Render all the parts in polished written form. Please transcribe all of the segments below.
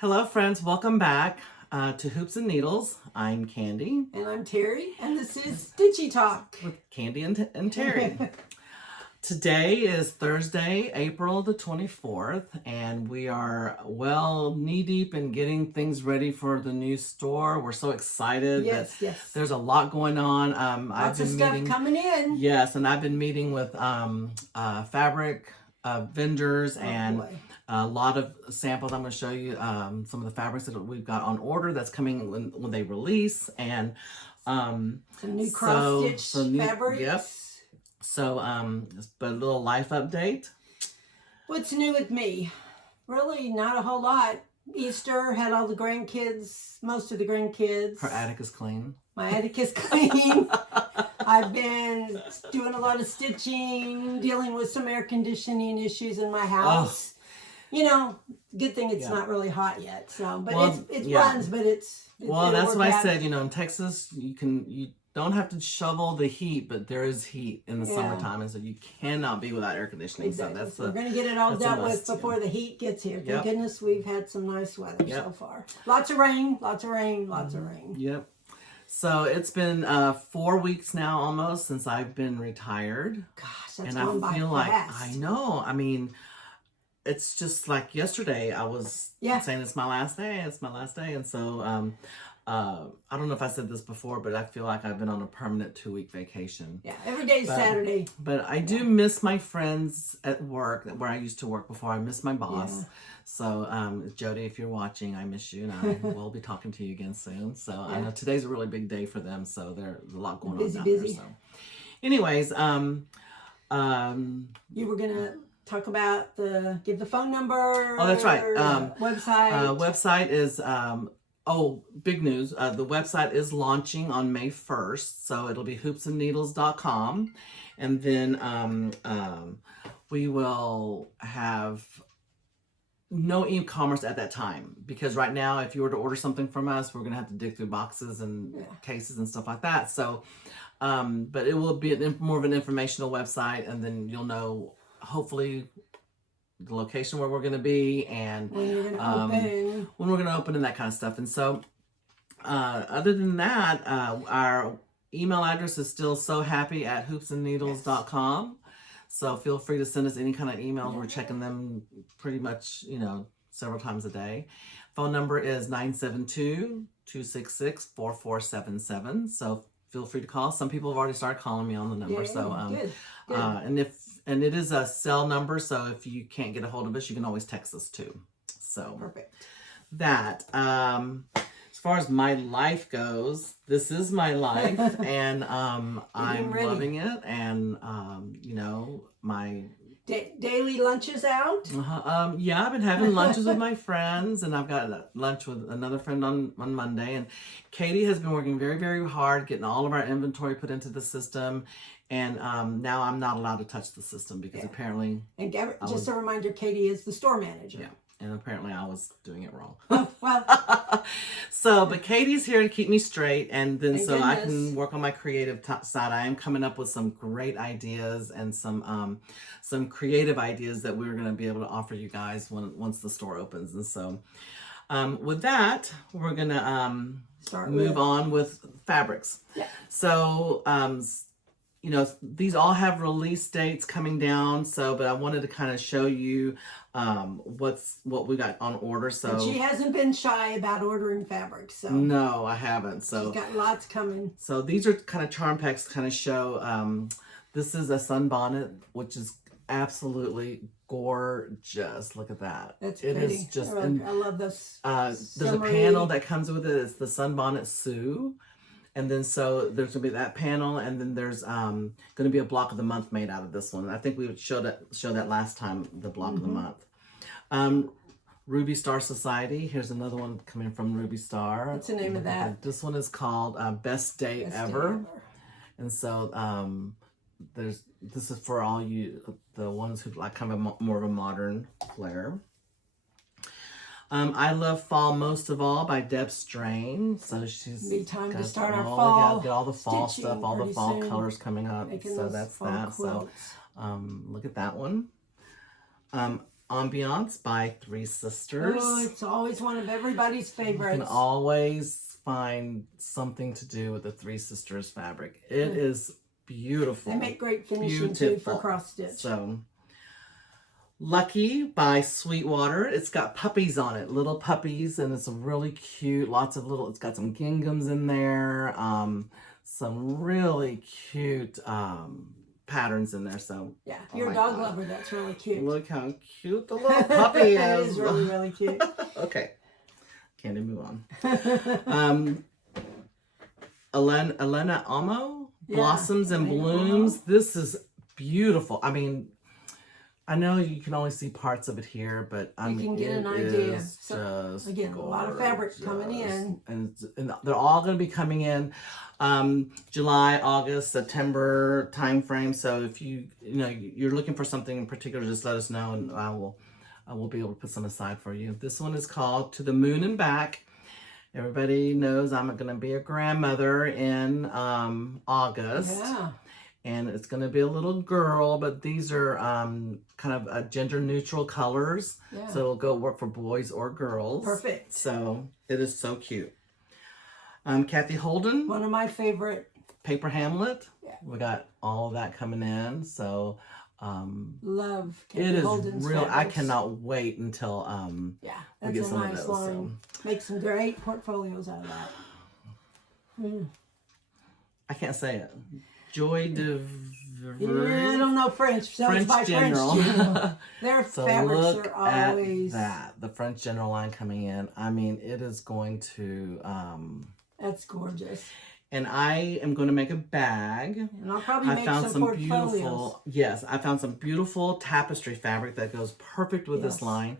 Hello, friends. Welcome back to Hoops and Needles. I'm Candy And I'm Terry, and this is Stitchy Talk. with Candy and Terry. Today is Thursday, April the 24th, and we are well knee-deep in getting things ready for the new store. We're so excited. Yes. There's a lot going on. Lots of stuff coming in. Yes, and I've been meeting with fabric vendors and boy. a lot of samples. I'm going to show you some of the fabrics that we've got on order that's coming when they release, and Some new cross-stitch fabrics. Yep. So, but a little life update. What's new with me? Really, not a whole lot. Easter, had all the grandkids, most of the grandkids. Her attic is clean. My attic is clean. I've been doing a lot of stitching, dealing with some air conditioning issues in my house. You know, good thing it's not really hot yet. So, but it runs, but it's well, that's what I said. You know, in Texas, you don't have to shovel the heat, but there is heat in the summertime, and so you cannot be without air conditioning. Exactly. So we're going to get it all dealt with before the heat gets here. Thank goodness we've had some nice weather so far. Lots of rain. Yep. So it's been 4 weeks now almost since I've been retired. Gosh, that's and gone by fast. I know. I mean, it's just like yesterday I was saying it's my last day. It's my last day. And so I don't know if I said this before, but I feel like I've been on a permanent 2-week vacation. Yeah, every day's Saturday. But I do miss my friends at work where I used to work before. I miss my boss. Yeah. So Jody, if you're watching, I miss you, and I will be talking to you again soon. So I know today's a really big day for them. So there's a lot going on down there. So, anyways, you were gonna talk about give the phone number. Oh, that's right. Website. Website is. Big news. The website is launching on May 1st, so it'll be hoopsandneedles.com. And then we will have no e-commerce at that time, because right now, if you were to order something from us, we're going to have to dig through boxes and cases and stuff like that. So, but it will be more of an informational website, and then you'll know, hopefully, the location where we're going to be and when you're going to open. When we're going to open and that kind of stuff. And so other than that, our email address is still sohappy@hoopsandneedles.com. So feel free to send us any kind of emails. We're checking them pretty much, several times a day. Phone number is 972-266-4477. So feel free to call. Some people have already started calling me on the number. Good. And it is a cell number, so if you can't get a hold of us, you can always text us too. So perfect. That as far as my life goes, this is my life, and I'm loving it. And my daily lunches out. I've been having lunches with my friends, and I've got lunch with another friend on Monday. And Katie has been working very, very hard getting all of our inventory put into the system. And now I'm not allowed to touch the system because apparently... And just a reminder, Katie is the store manager. Yeah, and apparently I was doing it wrong. Well. But Katie's here to keep me straight, and then I can work on my creative side. I am coming up with some great ideas and some creative ideas that we're going to be able to offer you guys once the store opens. And so with that, we're going to move on with fabrics. Yeah. So... these all have release dates coming down. But I wanted to kind of show you what we got on order. So and she hasn't been shy about ordering fabric. So no, I haven't. So she's got lots coming. So these are kind of charm packs, kind of show. This is a sunbonnet, which is absolutely gorgeous. Look at that. That's pretty. It is just. I love this. There's a panel that comes with it. It's the sunbonnet Sue. And then so there's going to be that panel, and then there's going to be a block of the month made out of this one. I think we would show that last time, the block of the month. Ruby Star Society. Here's another one coming from Ruby Star. What's the name of that? This one is called Best Day Ever. And so this is for all you, the ones who like kind of more of a modern flair. I Love Fall Most of All by Deb Strain. So she's time to start our fall. Get all the fall stuff, all the fall colors coming up. So that's that. Quilts. So look at that one. Ambiance by Three Sisters. Oh, it's always one of everybody's You favorites. can always find something to do with the Three Sisters fabric. It is beautiful. They make great finishing too for Beautiful. cross stitch. So, Lucky by Sweetwater. It's got puppies on it, little puppies, and it's really cute. Lots of little, it's got some ginghams in there, some really cute patterns in there. So, Yeah, if oh you're a my dog God. lover, that's really cute. Look how cute the little puppy It is. is really, really cute. Okay, Candy, move on. Elena Amo, Yeah, Blossoms and Elena Blooms. Amo. This is beautiful. I mean, I know you can only see parts of it here, but I You mean, can get an it idea. is So, just again, a lot of fabric coming in. and they're all going to be coming in July, August, September time frame. So if you're looking for something in particular, just let us know, and I will be able to put some aside for you. This one is called To the Moon and Back. Everybody knows I'm going to be a grandmother in August. Yeah. And it's going to be a little girl, but these are kind of gender neutral colors. Yeah. So it'll go work for boys or girls. Perfect. So it is so cute. Kathy Holden, One of my favorite. Paper Hamlet. Yeah. We got all of that coming in. So Love it Kathy is Holden's real. I fabrics. cannot wait until Yeah, we that's get a some of nice those. line. Make some great portfolios out of that. I can't say it. Joy de Yeah, I don't know French. So French it's by General. French General. Their So fabrics look are always. at that. The French General line coming in. I mean, it is going to... That's gorgeous. and I am going to make a bag. And I'll probably I make found some some portfolios. beautiful... Yes, I found some beautiful tapestry fabric that goes perfect with this Yes. line.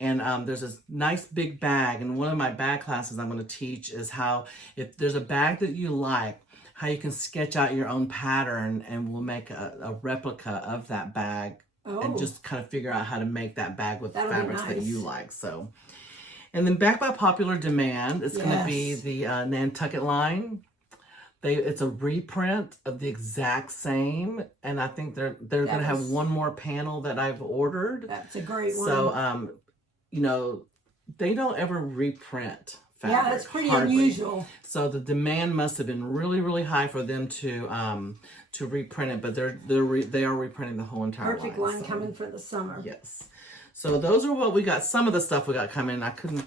And there's this nice big bag. And one of my bag classes I'm going to teach is how, if there's a bag that you like, how you can sketch out your own pattern, and we'll make a replica of that bag and Oh. just kind of figure out how to make that bag with the That'll be fabrics that nice. you like. So, and then back by popular demand, it's going to be Yes. the Nantucket line. It's a reprint of the exact same, and I think they're going to have was- one more panel that I've ordered. That's a great one. So, they don't ever reprint fabric. yeah, that's pretty hardly. unusual. So the demand must have been really, really high for them to reprint it, but they are reprinting the whole entire Perfect line. line so, coming for the summer. Yes. So those are what we got. Some of the stuff we got coming. I couldn't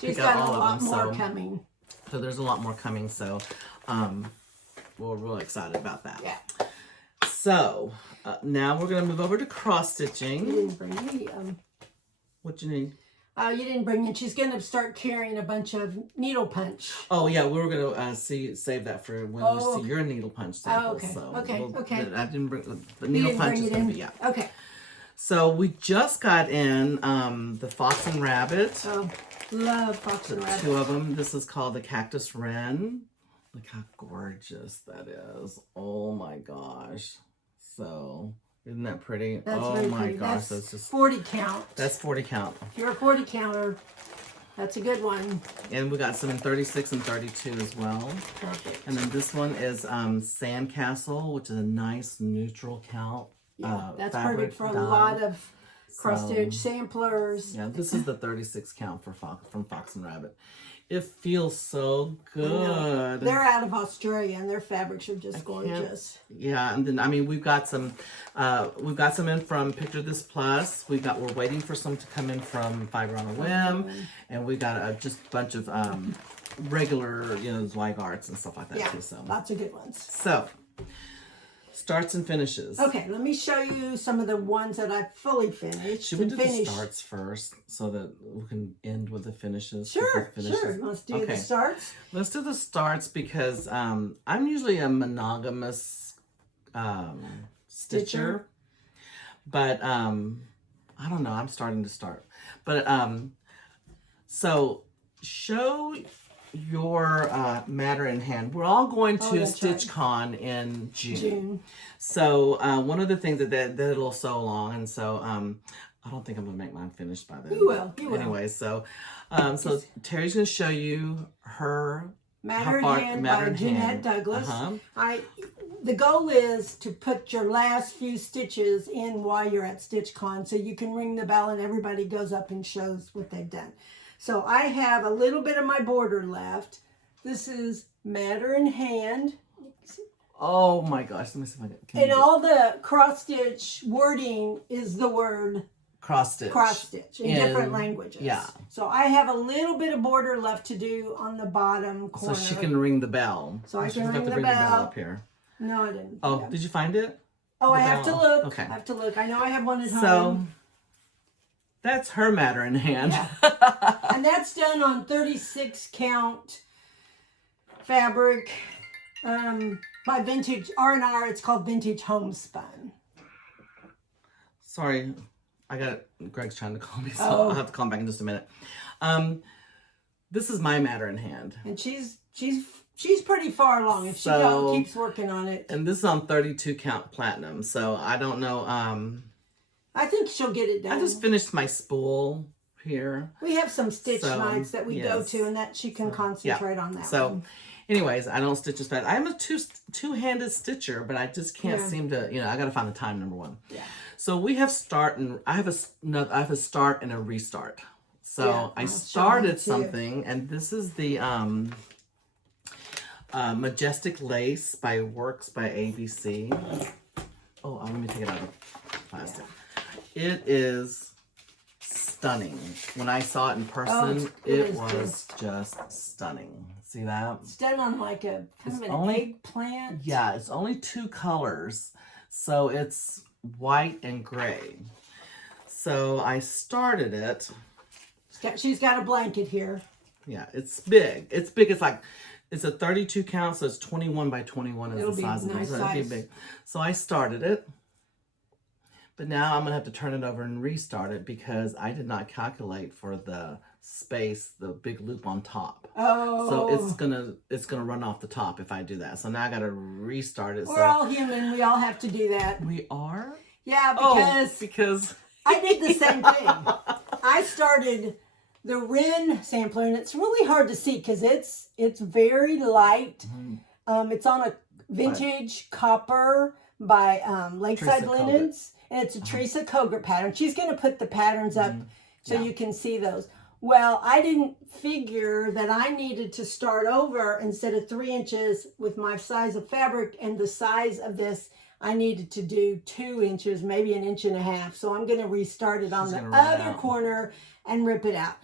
She's pick out got a all of lot them. more So, coming. so there's a lot more coming. So we're really excited about that. Yeah. So now we're gonna move over to cross You stitching. didn't bring me. What you need? You didn't bring it. She's going to start carrying a bunch of needle punch. Oh yeah, we were gonna save that for when we Oh, see your needle punch sample. okay. So Okay. I didn't bring the You needle didn't punch bring is it gonna in? be yeah. Okay. So we just got in the Fox and Rabbit. Oh, love Fox and Rabbit. Two of them. This is called the Cactus Wren. Look how gorgeous that is. Oh my gosh. So isn't that pretty? That's oh very my pretty. gosh, That's that's just 40 count. that's 40 count. If you're a 40 counter, that's a good one. And we got some in 36 and 32 as well. Perfect. And then this one is Sandcastle, which is a nice neutral count. Yeah, that's fabric perfect for a dye. lot of cross So, stitch samplers. Yeah, this is the 36 count for from Fox and Rabbit. It feels so good. They're out of Australia and their fabrics are just gorgeous. Yeah, and then I mean we've got some in from Picture This Plus. We're waiting for some to come in from Fiber on a Whim, and we got just a bunch of regular Zweig Arts and stuff like that Yeah, too. So lots of good ones. starts and finishes. Okay, let me show you some of the ones that I fully finished. Should we and do the starts first so that we can end with the finishes? Sure, with the finishes? sure. Let's do Okay. the starts. Let's do the starts because I'm usually a monogamous stitcher, but I don't know. I'm starting to start, but so show your matter in hand. We're all going to that's right. StitchCon in June. June. So one of the things that it'll sew along, and so I don't think I'm gonna make mine finished by then. You will. You will. Anyway, so Terry's gonna show you her Matter in far- Hand Matter by in Jeanette Hand. Douglas. Uh-huh. the goal is to put your last few stitches in while you're at StitchCon, so you can ring the bell and everybody goes up and shows what they've done. So I have a little bit of my border left. This is Matter in Hand. Oh my gosh, let me see if I can. And all the cross stitch wording is the word cross stitch in different languages. Yeah. So I have a little bit of border left to do on the bottom corner. So she can ring the bell. So I She's can got ring to the bring the bell bell. up here. No, I didn't. Oh, Yeah. did you find it? Oh, The I have to bell? look. Okay. I have to look. I know I have one at So home. that's her Matter in Hand. Yeah. And that's done on 36 count fabric by Vintage R&R. It's called Vintage Homespun. Sorry, Greg's trying to call me, so Oh. I'll have to call him back in just a minute. This is my Matter in Hand. And she's pretty far along. If she keeps working on it. And this is on 32 count platinum, so I don't know. I think she'll get it done. I just finished my spool here. We have some stitch So, nights that we go yes. to, and that she can concentrate on that So, one. anyways, I don't stitch as fast. I'm a two-handed stitcher, but I just can't Yeah. seem to. I got to find the time. Number one. Yeah. So we have start and I have a start and a restart. So Yeah, I I'll show started that too. something, and this is the Majestic Lace by Works by ABC. Oh, let me take it out of plastic. It is stunning. When I saw it in person, it was just stunning. See that? It's done on like a kind of an only- eggplant. Yeah, it's only 2 colors. So it's white and gray. So I started it. She's got a blanket here. Yeah, it's big. It's big. It's a 32 count, so it's 21 by 21 is It'll the be size of it. nice So it'll be size. big. So I started it. But now I'm going to have to turn it over and restart it because I did not calculate for the space, the big loop on top. Oh. So it's gonna run off the top if I do that. So now I got to restart it. We're all human. We all have to do that. We are? Yeah, Because I did the same thing. I started the Ren sampler, and it's really hard to see because it's very light. It's on a vintage copper by Lakeside Teresa Linens, and it's a Teresa Koger pattern. She's going to put the patterns up so you can see those. Well, I didn't figure that I needed to start over instead of 3 inches with my size of fabric and the size of this. I needed to do 2 inches, maybe 1.5 inches. So I'm going to restart it on the other corner and rip it out.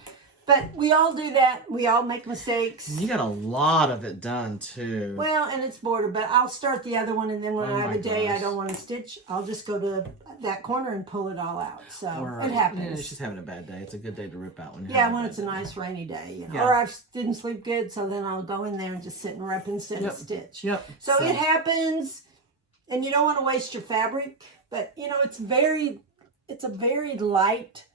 But we all do that. We all make mistakes. you got a lot of it done too. Well, and it's border, but I'll start the other one, and then when I have my a day I gosh. don't want to stitch, I'll just go to that corner and pull it all out. So it Yeah, happens. she's having a bad day. It's a good day to rip out when you're Yeah, having when a it's a bad day. nice rainy day, you know. Yeah. Or I didn't sleep good, so then I'll go in there and just sit and rip instead Yep. of stitch. Yep. So it happens, and you don't want to waste your fabric, but you know it's a very light,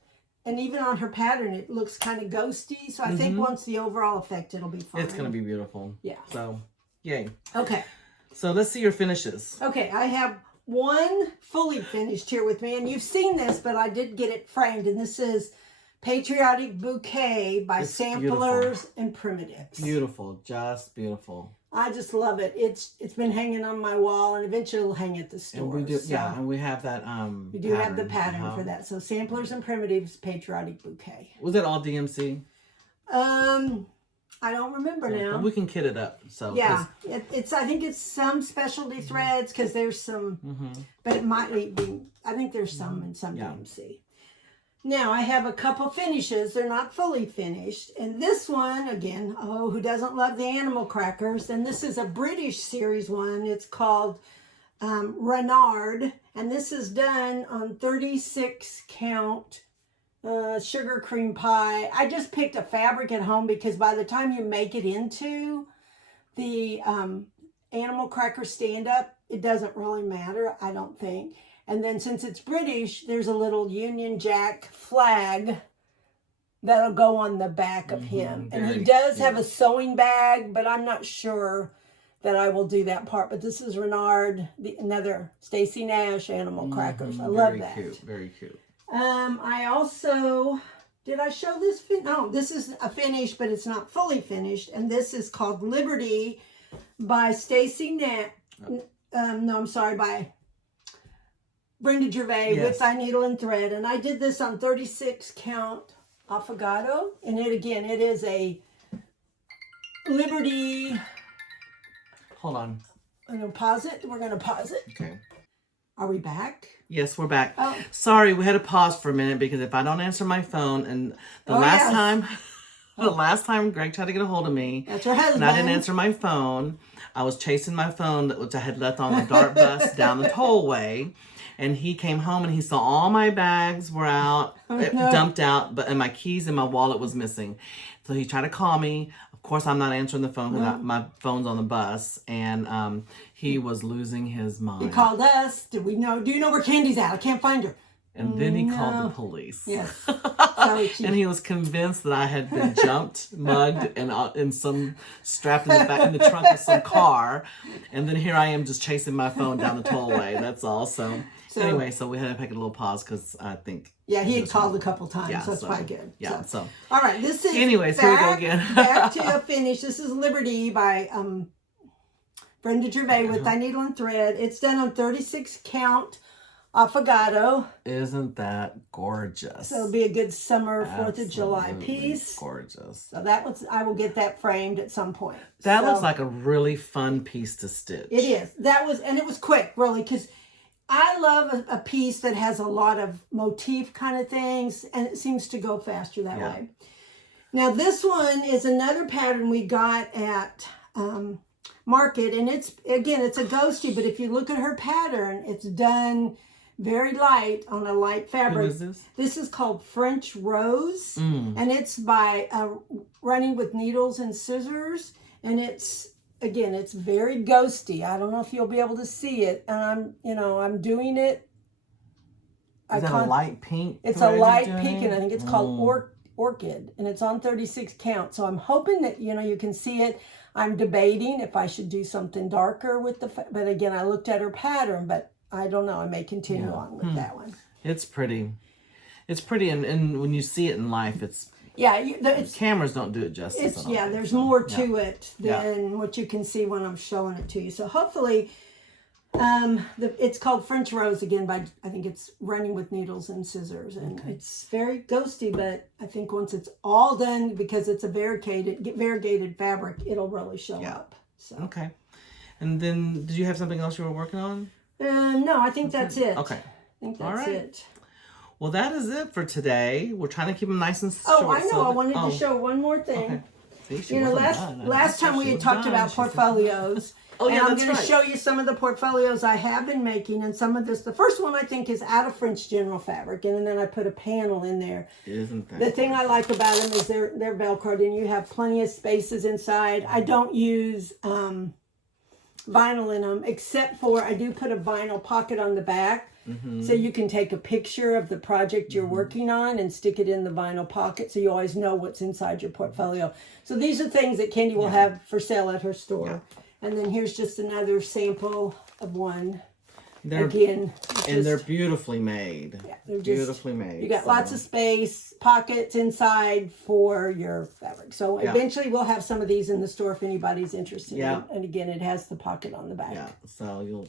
and even on her pattern it looks kind of ghosty. So I think once the overall effect, it'll be fine. It's gonna be beautiful. Yeah. So, yay. Okay. So let's see your finishes. Okay, I have one fully finished here with me, and you've seen this, but I did get it framed, and this is Patriotic Bouquet by It's Samplers and Primitives. Beautiful, just beautiful. I just love it. It's been hanging on my wall, and eventually it'll hang at the store. And we do, so and we have that. we do have the pattern for that. So Samplers and Primitives, Patriotic Bouquet. Was that all DMC? I don't remember now. But we can kit it up. So Yeah, it's. I think it's some specialty threads because there's some, but it might be. I think there's some in some DMC. Now I have a couple finishes. They're not fully finished, and this one again. Oh, who doesn't love the animal crackers? And this is a British series one. It's called Renard, and this is done on 36 count. Sugar cream pie. I just picked a fabric at home because by the time you make it into the animal cracker stand-up, it doesn't really matter, I don't think. And then since it's British, there's a little Union Jack flag that'll go on the back of him. And he does have a sewing bag, but I'm not sure that I will do that part. But this is Renard, another Stacy Nash animal crackers. I love that. Very cute, very cute. I also, did I show this? No, this is a finish, but it's not fully finished. And this is called Liberty by Stacy no, I'm sorry, by Brenda Gervais Yes. with Thy Needle and Thread. And I did this on 36 count affogato. And it is a Liberty. Hold on. I'm going to pause it. We're going to pause it. Okay. Are we back? Yes, we're back. Oh. Sorry, we had to pause for a minute because if I don't answer my phone, and the last time Greg tried to get a hold of me, That's her husband. and I didn't answer my phone, I was chasing my phone, which I had left on the DART bus down the tollway, and he came home and he saw all my bags were out, dumped out, and my keys and my wallet was missing. So he tried to call me. Of course, I'm not answering the phone because my phone's on the bus, and he was losing his mind. He called us. Do you know where Candy's at? I can't find her. And then he called the police. Yes. So And he was convinced that I had been jumped, mugged, and strapped in the trunk of some car. And then here I am just chasing my phone down the tollway. That's all. So anyway, we had to take a little pause because I think. Yeah, he had called a couple times. Yeah, so that's probably good. Yeah. So. All right. This is. Anyways, here we go again. Back to a finish. This is Liberty by Brenda Gervais with Thy Needle and Thread. It's done on 36 count affogato. Isn't that gorgeous? So it'll be a good summer 4th of July piece. Gorgeous. So I will get that framed at some point. That looks like a really fun piece to stitch. It is. It was quick, really, because I love a piece that has a lot of motif kind of things, and it seems to go faster that way. Now this one is another pattern we got at Market, and it's a ghosty, but if you look at her pattern, it's done very light on a light fabric. Who is this? This is called French Rose, and it's by Running with Needles and Scissors, and it's very ghosty. I don't know if you'll be able to see it, and I'm doing it. Is that a light pink? It's a light pink, and I think it's called Orchid, and it's on 36 count. So I'm hoping that you can see it. I'm debating if I should do something darker with but again, I looked at her pattern, but I don't know. I may continue on with that one. It's pretty. It's pretty, and when you see it in life, it's cameras don't do it justice. There's more to it than what you can see when I'm showing it to you. So hopefully, it's called French Rose again by, I think it's Running with Needles and Scissors, and it's very ghosty, but I think once it's all done, because it's a variegated fabric, it'll really show up. So okay. And then, did you have something else you were working on? No, I think that's it. Okay. I think that's it. Well, that is it for today. We're trying to keep them nice and short. Oh, I know. I wanted to show one more thing. Okay. See, last time we had talked about portfolios. And I'm going to show you some of the portfolios I have been making, and some of this. The first one I think is out of French General fabric, and then I put a panel in there. Isn't that the thing I like about them is they're Velcroed, and you have plenty of spaces inside. I don't use vinyl in them, except for I do put a vinyl pocket on the back. So you can take a picture of the project you're working on and stick it in the vinyl pocket, so you always know what's inside your portfolio. So these are things that Candy will have for sale at her store. Yeah. And then here's just another sample of one. They're beautifully made. Yeah, they're beautifully made. You got lots of space, pockets inside for your fabric. So eventually we'll have some of these in the store if anybody's interested. Yeah. And again, it has the pocket on the back. Yeah. So you'll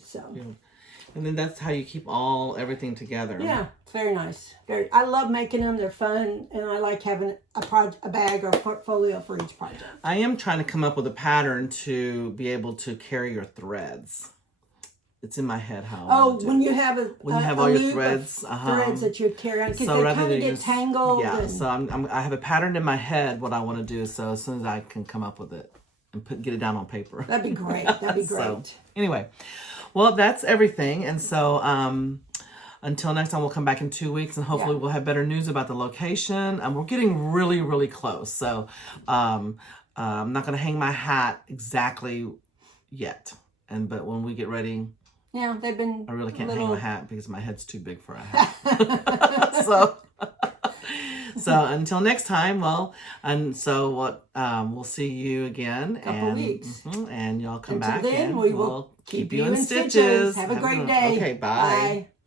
and then that's how you keep everything together. Yeah, it's very nice. I love making them. They're fun, and I like having a bag or a portfolio for each project. I am trying to come up with a pattern to be able to carry your threads. It's in my head how. When you have all your threads, threads that you carry on, because they kind of get tangled. Yeah, so I have a pattern in my head what I want to do. So as soon as I can come up with it and get it down on paper, that'd be great. That'd be great. So, anyway. Well, that's everything. And so until next time, we'll come back in 2 weeks, and hopefully we'll have better news about the location. And we're getting really, really close. So I'm not going to hang my hat exactly yet. But when we get ready, they've been. I really can't hang my hat because my head's too big for a hat. So until next time, we'll see you again in a couple weeks, and y'all come back. Until then, we will keep you in stitches. Have a great day. Okay, bye.